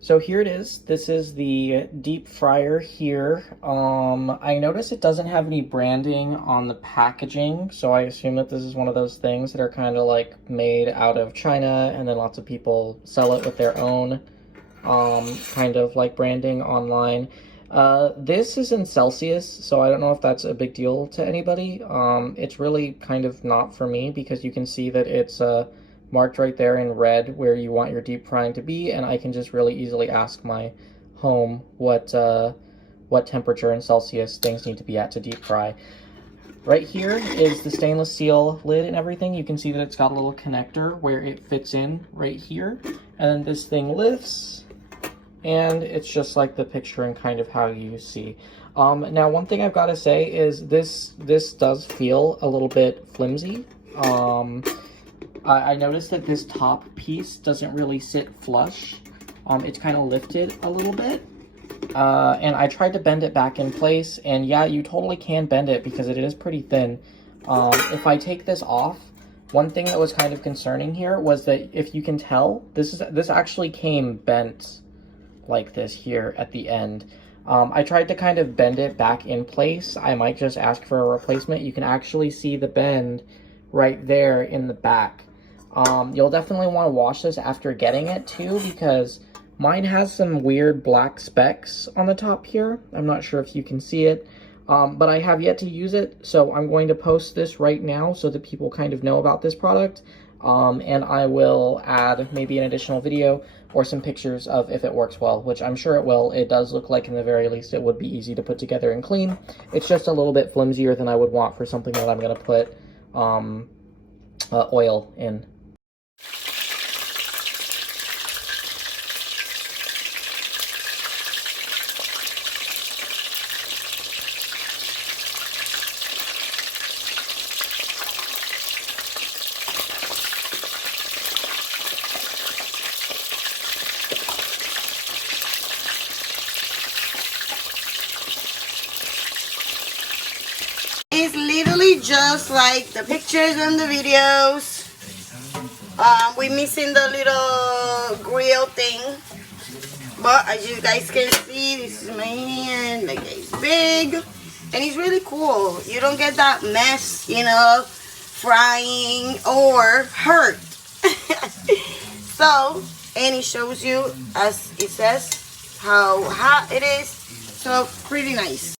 So here it is. This is the deep fryer here. I notice it doesn't have any branding on the packaging, so I assume that this is one of those things that are kind of like made out of China, and then lots of people sell it with their own kind of like branding online. This is in Celsius, so I don't know if that's a big deal to anybody. It's really kind of not for me because you can see that it's marked right there in red where you want your deep frying to be, and I can just really easily ask my home what temperature in Celsius things need to be at to deep fry. Right here is the stainless steel lid and everything. You can see that it's got a little connector where it fits in right here, and then this thing lifts, and it's just like the picture and kind of how you see. Now, one thing I've got to say is this does feel a little bit flimsy. I noticed that this top piece doesn't really sit flush. It's kind of lifted a little bit. And I tried to bend it back in place, and yeah, you totally can bend it because it is pretty thin. If I take this off, one thing that was kind of concerning here was that if you can tell, this actually came bent like this here at the end. I tried to kind of bend it back in place. I might just ask for a replacement. You can actually see the bend right there in the back. You'll definitely want to wash this after getting it too, because mine has some weird black specks on the top here. I'm not sure if you can see it, but I have yet to use it, so I'm going to post this right now so that people kind of know about this product, and I will add maybe an additional video or some pictures of if it works well, which I'm sure it will. It does look like, in the very least, it would be easy to put together and clean. It's just a little bit flimsier than I would want for something that I'm going to put oil in. It's literally just like the pictures and the videos. We're missing the little grill thing, but as you guys can see, this is my hand. Like, it's big and it's really cool. You don't get that mess, you know, frying or hurt. So, and it shows you, as it says, how hot it is. So pretty nice.